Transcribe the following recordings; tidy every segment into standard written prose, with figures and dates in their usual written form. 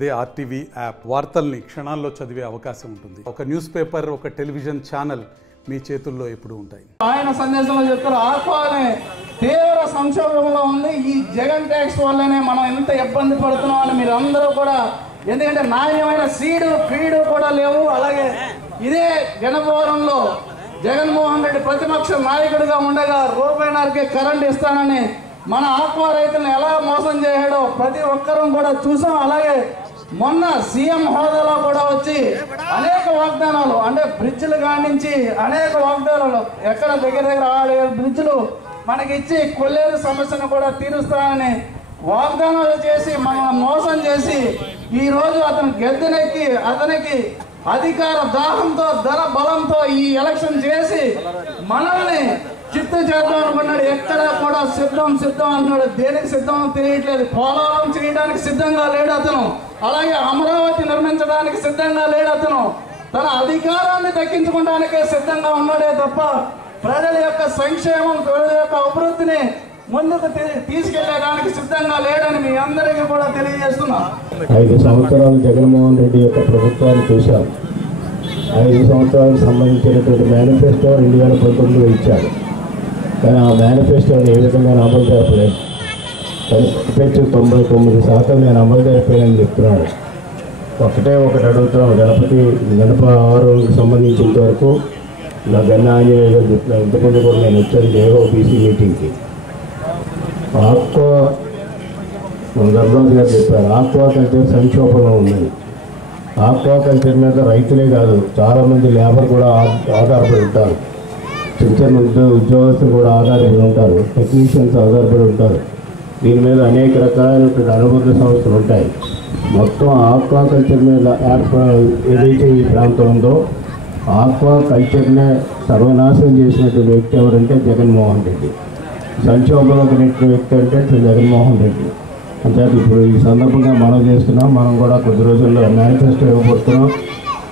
అదే RTV app వార్తల్ని క్షణాల్లో చదివే అవకాశం ఉంటుంది. ఒక న్యూస్ పేపర్, ఒక టెలివిజన్ ఛానల్ మీ చేతుల్లో ఎప్పుడు ఉంటాయి. ఆయన సందేశంలో చెప్తారు, ఆత్మనే తీవ్ర సంక్షోభంలో ఉంది. ఈ జగన్ ట్యాక్స్ వల్లనే మనం ఎంత ఇబ్బంది పడుతున్నాం అని మీరు అందరూ కూడా, ఎందుకంటే నాణ్యమైన ఫీడు కూడా లేవు. అలాగే ఇదే గణపవరంలో జగన్మోహన్ రెడ్డి ప్రతిపక్ష నాయకుడిగా ఉండగా రూపాయిన్నరకే కరెంట్ ఇస్తానని మన ఆక్వా రైతులను ఎలా మోసం చేశాడో ప్రతి ఒక్కరూ కూడా చూసాం. అలాగే మొన్న సీఎం హోదాలో కూడా వచ్చి అనేక వాగ్దానాలు, అంటే బ్రిడ్జ్లు కానించి అనేక వాగ్దానాలు, ఎక్కడ దగ్గర 6-7 బ్రిడ్జ్లు మనకి ఇచ్చి కొల్లేరు సమస్యను కూడా తీరుస్తానని వాగ్దానాలు చేసి మనల్ని మోసం చేసి ఈరోజు అతను గెద్దెనెక్కి అతనికి అధికార దాహంతో ధన బలంతో ఈ ఎలక్షన్ చేసి మనల్ని చిత్తు చేద్దాం అనుకున్నాడు. ఎక్కడ కూడా సిద్ధం అన్నాడు. దేనికి సిద్ధం తెలియట్లేదు. పోలవరం చేయడానికి సిద్ధంగా లేడు అతను. అలాగే అమరావతి నిర్మించడానికి సిద్ధంగా లేడు అతను. తన అధికారాన్ని దక్కించుకోవడానికే సిద్ధంగా ఉన్నాడే తప్ప ప్రజల యొక్క సంక్షేమం, ప్రజల యొక్క అభివృద్ధిని ముందుకు తీసుకెళ్లేదానికి సిద్ధంగా లేడని మీ అందరికీ కూడా తెలియజేస్తున్నాం. 5 సంవత్సరాలు జగన్మోహన్ రెడ్డి యొక్క ప్రభుత్వాన్ని చూశాం. 5 సంవత్సరాలకు సంబంధించినటువంటి మేనిఫెస్టో 2019లో ఇచ్చారు. కానీ ఆ మేనిఫెస్టోని ఏ విధంగా అమలు జరపలేదు. కానీ 99% నేను అమలు జరిపానని చెప్తున్నాడు. ఒకటి అడుగుతున్నాం, గణపవరంకి సంబంధించినంత వరకు నా గన్న ఆంజనేయ గారు చెప్తున్నాను. ఇంతకుముందు కూడా నేను వచ్చాను జేఓబీసీ మీటింగ్కి. ఆక్వా మన ధర్మరాజు గారు చెప్పారు, ఆక్వా కల్చర్ సంక్షోభంలో ఉన్నది. ఆక్వా కల్చర్ మీద రైతులే కాదు, చాలామంది లేబర్ కూడా ఆధారపడి ఉంటారు. చిన్న ఉద్యోగస్తులు కూడా ఆధారపడి ఉంటారు. టెక్నీషియన్స్ ఆధారపడి ఉంటారు. దీని మీద అనేక రకాలైనటువంటి అనుబంధ సంస్థలు ఉంటాయి. మొత్తం ఆక్వా కల్చర్ మీద ఏదైతే ఈ ప్రాంతం ఉందో ఆక్వా కల్చర్నే సర్వనాశనం చేసినటువంటి వ్యక్తి ఎవరంటే జగన్మోహన్ రెడ్డి. సంక్షోభంలోకి నెట్టిన వ్యక్తి అంటే జగన్మోహన్ రెడ్డి. అంటే ఇప్పుడు ఈ సందర్భంగా మనం చేస్తున్నాం. మనం కూడా కొద్ది రోజుల్లో మేనిఫెస్టో ఇవ్వబోతున్నాం.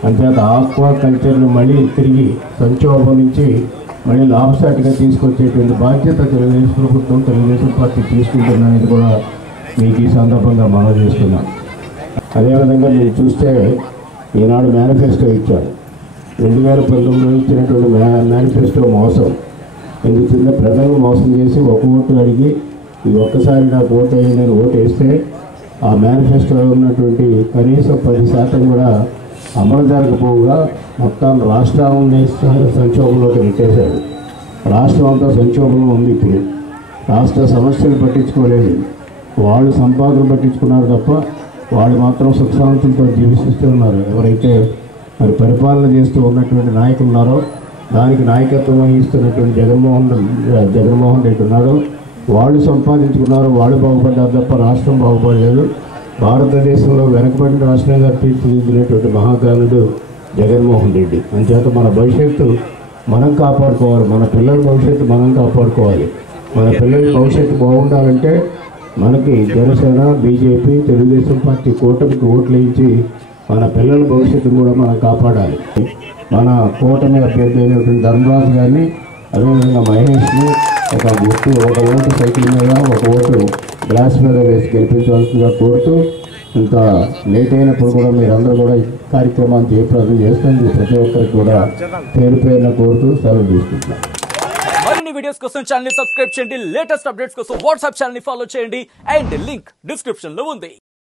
అంతేత ఆక్వా కల్చర్ని మళ్ళీ తిరిగి సంక్షోభం నుంచి మళ్ళీ లాభసాటిగా తీసుకొచ్చేటువంటి బాధ్యత తెలుగుదేశం ప్రభుత్వం, తెలుగుదేశం పార్టీ తీసుకుంటుందనేది కూడా మీకు ఈ సందర్భంగా మనం చేస్తున్నాం. అదేవిధంగా మీరు చూస్తే ఈనాడు మేనిఫెస్టో ఇచ్చారు. 2019లో ఇచ్చినటువంటి మేనిఫెస్టో మోసం. ఎందుకంటే ప్రజలను మోసం చేసి ఒక ఓటు అడిగి ఈ ఒక్కసారి నాకు ఓటు అయ్యిందని ఓటు వేస్తే ఆ మేనిఫెస్టోలో ఉన్నటువంటి కనీసం 10% కూడా అమలు జరగకపోగా మొత్తం రాష్ట్రాన్ని సంక్షోభంలోకి నెట్టేశాడు. రాష్ట్రం అంతా సంక్షోభంలో ఉంది. ఇప్పుడు రాష్ట్ర సమస్యలు పట్టించుకోలేదు. వాళ్ళు సంపాదన పట్టించుకున్నారు తప్ప వాళ్ళు మాత్రం సుఖశాంతులతో జీవిస్తూ ఉన్నారు. ఎవరైతే మరి పరిపాలన చేస్తూ ఉన్నటువంటి నాయకులు ఉన్నారో, దానికి నాయకత్వం వహిస్తున్నటువంటి జగన్మోహన్ రెడ్డి ఉన్నాడు. వాళ్ళు సంపాదించుకున్నారు, వాళ్ళు బాగుపడ్డారు తప్ప రాష్ట్రం బాగుపడలేదు. భారతదేశంలో వెనకబడిన రాష్ట్రంగా తీర్చిదిద్దినటువంటి మహాకారుడు జగన్మోహన్ రెడ్డి. అంచేత మన భవిష్యత్తు మనం కాపాడుకోవాలి. మన పిల్లల భవిష్యత్తు మనం కాపాడుకోవాలి. మన పిల్లల భవిష్యత్తు బాగుండాలంటే మనకి జనసేన, బీజేపీ, తెలుగుదేశం పార్టీ కూటమికి ఓట్లు వేయించి మన పిల్లల భవిష్యత్తును కూడా మనం కాపాడాలి. మన కూటమి అభ్యర్థి అయినటువంటి ధర్మరాజు గారిని, అదేవిధంగా మహేష్ని ఒక ఓటు సైకిల్ మీద, ఒక ఓటు గ్లాస్ మీద వేసి గెలిపించవలసిందిగా కోరుతూ, ఇంకా లేట్ అయినప్పుడు కూడా మీరందరూ కూడా ఈ కార్యక్రమాన్ని జయప్రదం చేస్తుంది ప్రతి ఒక్కరికి కూడా పేరున కోరుతూ సెలవు తీసుకుంటున్నాం. మరిన్ని వీడియోస్ కోసం ఛానల్ ని సబ్స్క్రైబ్ చేయండి. లేటెస్ట్ అప్డేట్స్ కోసం వాట్సాప్ ఛానల్ ని ఫాలో చేయండి. అండ్ లింక్ డిస్క్రిప్షన్ లో ఉంది.